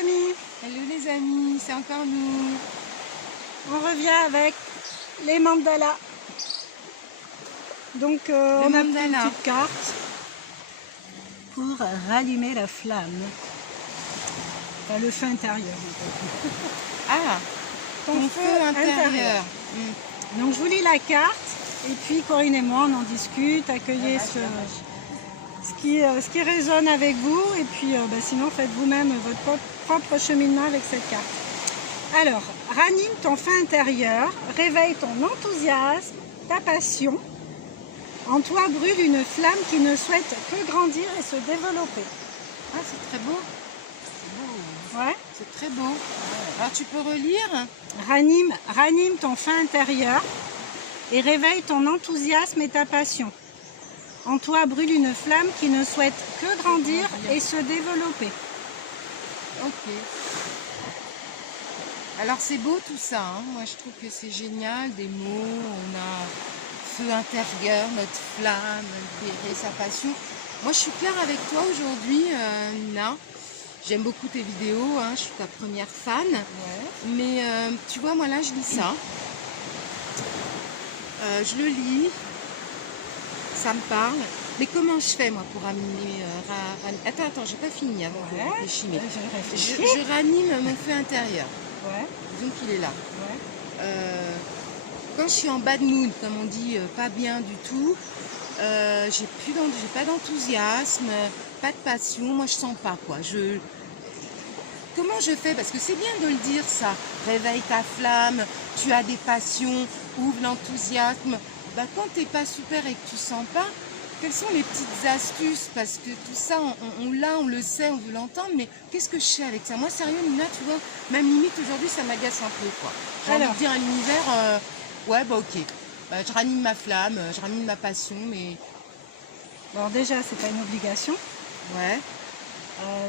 amis. Hello les amis, c'est encore nous. On revient avec les mandalas. Donc on a pris une petite carte pour rallumer la flamme. Enfin, le feu intérieur. Ah, ton feu intérieur. Donc je vous lis la carte et puis Corinne et moi on en discute, accueillez ce qui résonne avec vous et puis sinon faites vous-même votre propre cheminement avec cette carte. Alors, ranime ton feu intérieur, réveille ton enthousiasme, ta passion. En toi brûle une flamme qui ne souhaite que grandir et se développer. Ah, c'est très beau. C'est beau. Ouais. C'est très beau. Alors tu peux relire? Ranime ton feu intérieur et réveille ton enthousiasme et ta passion. En toi brûle une flamme qui ne souhaite que grandir et se développer. Ok. Alors c'est beau tout ça, hein. Moi je trouve que c'est génial, des mots, on a feu intérieur, notre flamme, libérer sa passion. Moi je suis claire avec toi aujourd'hui, Nina. J'aime beaucoup tes vidéos, hein. Je suis ta première fan. Ouais. Mais tu vois, moi là je lis ça. Je le lis, ça me parle. Mais comment je fais moi pour ramener... Attends, j'ai pas fini avant de déchimer. Je ranime mon feu intérieur. Ouais. Disons qu'il est là. Ouais. Quand je suis en bad mood, comme on dit, pas bien du tout, j'ai pas d'enthousiasme, pas de passion, moi je sens pas quoi. Comment je fais? Parce que c'est bien de le dire ça. Réveille ta flamme, tu as des passions, ouvre l'enthousiasme. Bah, quand t'es pas super et que tu sens pas, quelles sont les petites astuces? Parce que tout ça, on l'a, on le sait, on veut l'entendre, mais qu'est-ce que je fais avec ça? Moi, sérieux, Nina, tu vois, même limite aujourd'hui, ça m'agace un peu, quoi. J'ai envie de dire à l'univers, ouais, bah ok, bah, je ranime ma flamme, je ranime ma passion, mais... Alors déjà, c'est pas une obligation. Ouais.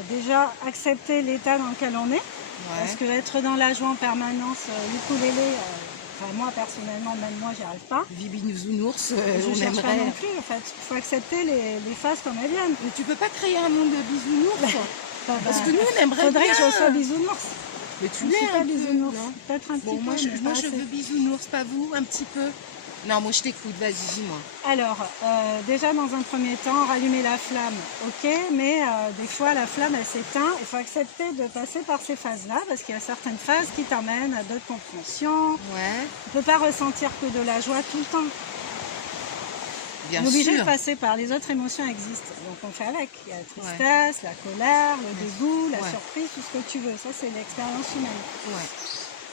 Déjà, accepter l'état dans lequel on est. Ouais. Parce que être dans la joie en permanence, l'ukulélé, enfin moi personnellement, même moi, j'y arrive pas. Vibi Bisounours, Je on cherche pas aimerait... non plus, en fait. Il faut accepter les phases comme elles viennent. Mais tu peux pas créer un monde de bisounours? Parce que nous, on aimerait faudrait bien... que je sois bisounours. Mais tu Je l'es suis pas un peu, bisounours. non? Peut-être un petit Bon, peu, moi, mais je veux bisounours, pas vous, un petit peu? Non, moi je t'écoute, vas-y, dis-moi. Alors, déjà dans un premier temps, rallumer la flamme, ok, mais des fois la flamme elle s'éteint, il faut accepter de passer par ces phases-là, parce qu'il y a certaines phases qui t'amènent à d'autres compréhensions. Ouais. On ne peut pas ressentir que de la joie tout le temps. Bien On est obligé sûr. de passer par les autres émotions existent, donc on fait avec. Il y a la tristesse, la colère, le dégoût, la surprise, tout ce que tu veux, ça c'est l'expérience humaine. Ouais.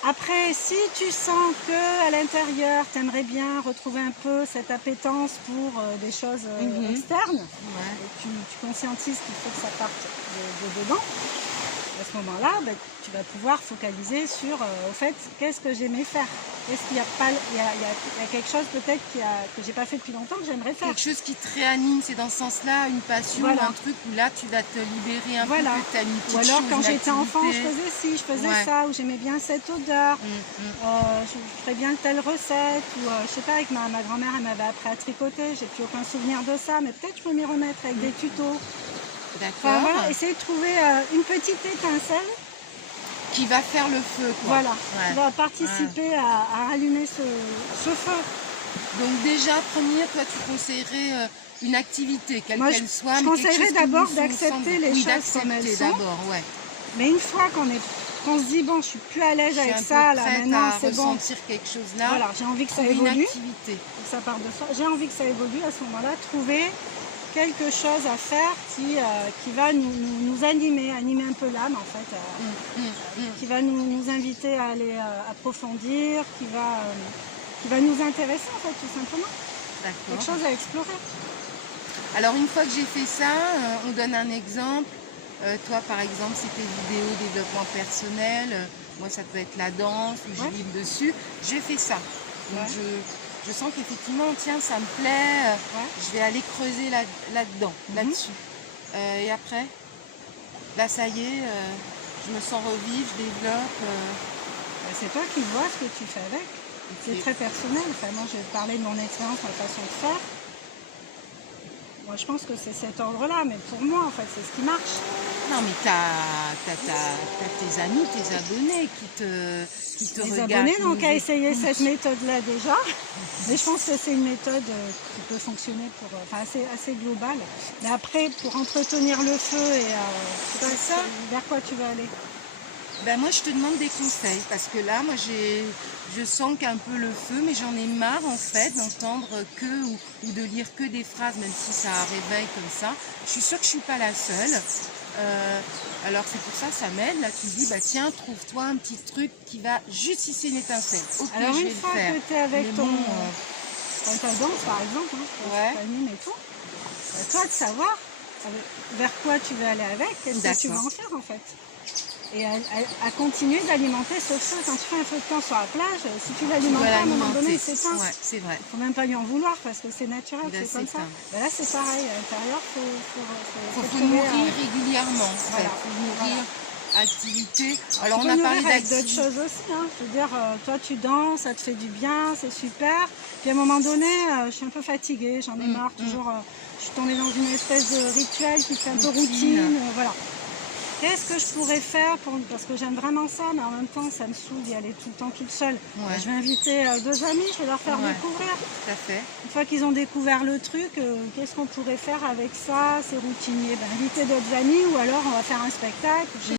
Après, si tu sens que à l'intérieur, tu aimerais bien retrouver un peu cette appétence pour des choses externes, et tu conscientises qu'il faut que ça parte de dedans, à ce moment-là, tu vas pouvoir focaliser sur, au fait, qu'est-ce que j'aimais faire? Est-ce qu'il y a pas, il y a quelque chose peut-être que j'ai pas fait depuis longtemps que j'aimerais faire? Quelque chose qui te réanime, c'est dans ce sens-là, une passion, un truc où là tu vas te libérer un peu, que tu as une petite Ou alors chose, quand j'étais enfant, je activité. faisais ci, je faisais ça, ou j'aimais bien cette odeur, je ferais bien telle recette, ou je sais pas, avec ma grand-mère, elle m'avait appris à tricoter, j'ai plus aucun souvenir de ça, mais peut-être je peux m'y remettre avec des tutos. D'accord. Enfin, voilà, essayer de trouver une petite étincelle qui va faire le feu, quoi. Voilà, qui va participer à rallumer ce feu. Donc déjà, premier, toi tu conseillerais une activité, quelle qu'elle soit. Je conseillerais d'abord d'accepter les choses comme elles sont. Mais une fois qu'on se dit, bon, je suis plus à l'aise avec ça, là maintenant c'est bon. Ressentir quelque chose là. Voilà, j'ai envie que ça évolue. Une activité. Que ça part de ça. J'ai envie que ça évolue à ce moment-là, trouver quelque chose à faire qui va nous animer un peu l'âme en fait, qui va nous inviter à aller approfondir, qui va nous intéresser en fait tout simplement. Quelque chose à explorer. Alors une fois que j'ai fait ça, on donne un exemple. Toi par exemple c'est tes vidéos développement personnel, moi ça peut être la danse, où je livre dessus. J'ai fait ça. Donc je sens qu'effectivement, tiens, ça me plaît, je vais aller creuser là-dedans, là-dessus. Et après, là, ça y est, je me sens revivre, je développe. C'est toi qui vois ce que tu fais avec. C'est très personnel. Enfin, moi, je vais te parler de mon expérience, ma façon de faire. Moi, je pense que c'est cet ordre-là, mais pour moi, en fait, c'est ce qui marche. Non, mais t'as tes amis, tes abonnés qui te Les regardent. abonnés qui n'ont nous qu'à essayer écoutent. cette méthode-là déjà. Mais je pense que c'est une méthode qui peut fonctionner pour, enfin, assez globale. Mais après, pour entretenir le feu et je sais pas, C'est ça. vers quoi tu vas aller? Ben moi, je te demande des conseils parce que là, moi, je sens qu'un peu le feu, mais j'en ai marre en fait d'entendre ou de lire que des phrases, même si ça réveille comme ça. Je suis sûre que je suis pas la seule. Alors c'est pour ça, ça m'aide. Là, tu me dis, bah tiens, trouve-toi un petit truc qui va juste hisser une étincelle. Ok, Alors je une vais le fois faire. que tu es avec Mais ton, bon, ta danse par exemple, hein, ouais. tu t'animes et tout, à toi de savoir vers quoi tu veux aller avec, qu'est-ce que tu vas en faire en fait. Et à continuer d'alimenter ce feu. Quand tu fais un feu de camp sur la plage, si tu l'alimentes pas, à un moment donné, il s'éteint. Ouais, c'est vrai. Il ne faut même pas lui en vouloir parce que c'est naturel, Il va c'est comme ça. s'éteindre. Ben là, c'est pareil. À l'intérieur, Faut trouver, nourrir régulièrement. En fait. voilà. Faut nourrir activité. Alors Tu on peux a nourrir parlé avec d'autres d'activité. choses aussi. Hein. Je veux dire, toi, tu danses, ça te fait du bien, c'est super. Puis à un moment donné, je suis un peu fatiguée, j'en ai marre. Toujours, je suis tombée dans une espèce de rituel qui fait un peu routine. Voilà. Qu'est-ce que je pourrais faire parce que j'aime vraiment ça, mais en même temps, ça me saoule d'y aller tout le temps toute seule. Ouais. Je vais inviter 2 amis, je vais leur faire découvrir. Tout à fait. Une fois qu'ils ont découvert le truc, qu'est-ce qu'on pourrait faire avec ça? C'est routinier. Ben, inviter d'autres amis ou alors on va faire un spectacle.